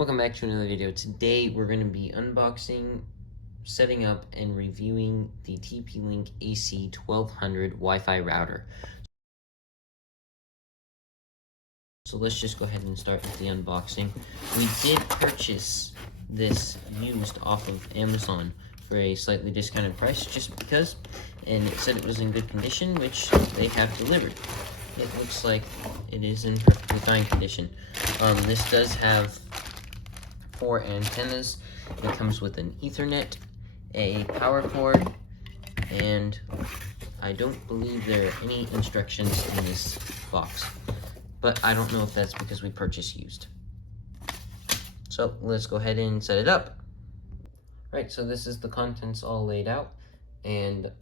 Welcome back to another video. Today we're going to be unboxing, setting up, and reviewing the TP-Link AC1200 Wi-Fi router. So let's just go ahead and start with the unboxing. We did purchase this used off of Amazon for a slightly discounted price just because, and it said it was in good condition, which they have delivered. It looks like it is in perfectly fine condition. This does have 4 antennas. It comes with an Ethernet, a power cord, and I don't believe there are any instructions in this box. But I don't know if that's because we purchased used. So let's go ahead and set it up. Alright, so this is the contents all laid out, and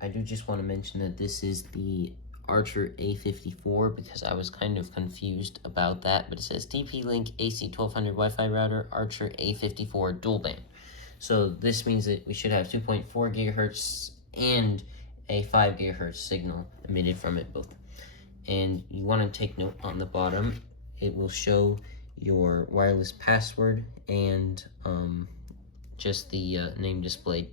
I do just want to mention that this is the Archer A54 because I was kind of confused about that, but it says TP-Link AC1200 Wi-Fi router Archer A54 dual band. So this means that we should have 2.4 gigahertz and a 5 gigahertz signal emitted from it both. And you want to take note on the bottom, it will show your wireless password and just the name displayed.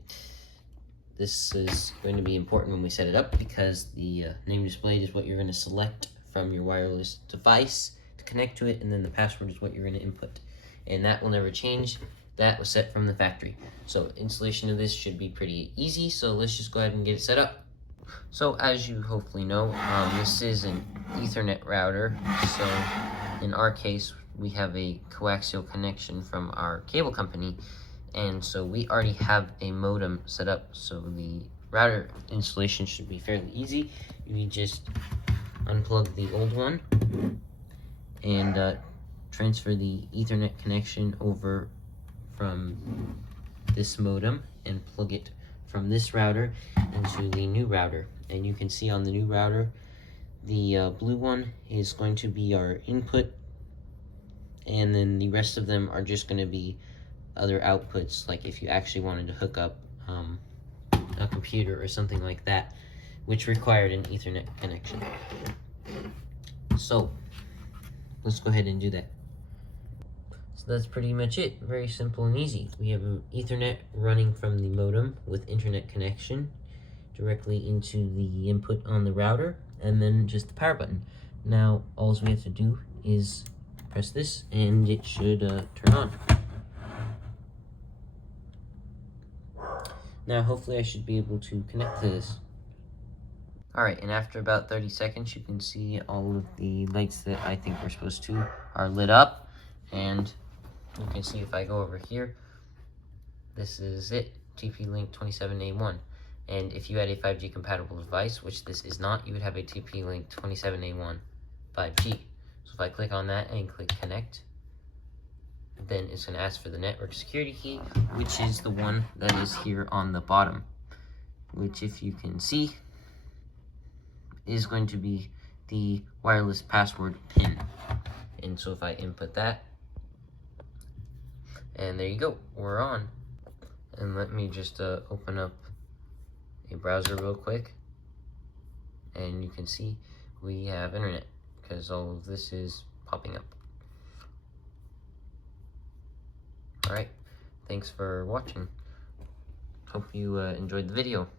This is going to be important when we set it up because the name displayed is what you're going to select from your wireless device to connect to it, and then the password is what you're going to input. And that will never change. That was set from the factory. So installation of this should be pretty easy, so let's just go ahead and get it set up. So as you hopefully know, this is an Ethernet router. So in our case, we have a coaxial connection from our cable company. And so we already have a modem set up, so the router installation should be fairly easy. You just unplug the old one and transfer the Ethernet connection over from this modem and plug it from this router into the new router. And you can see on the new router, the blue one is going to be our input, and then the rest of them are just going to be other outputs, like if you actually wanted to hook up a computer or something like that, which required an Ethernet connection. So let's go ahead and do that. So that's pretty much it. Very simple and easy. We have an Ethernet running from the modem with internet connection directly into the input on the router, and then just the power button. Now all we have to do is press this and it should turn on. Now hopefully I should be able to connect to this. Alright, and after about 30 seconds you can see all of the lights that I think we're supposed to are lit up, and you can see if I go over here, this is it, TP-Link 27A1. And if you had a 5G compatible device, which this is not, you would have a TP-Link 27A1 5G. So if I click on that and click connect, then it's going to ask for the network security key, which is the one that is here on the bottom, which, if you can see, is going to be the wireless password PIN. And so if I input that, and there you go, we're on. And let me just open up a browser real quick, and you can see we have internet because all of this is popping up. Alright, thanks for watching. Hope you enjoyed the video.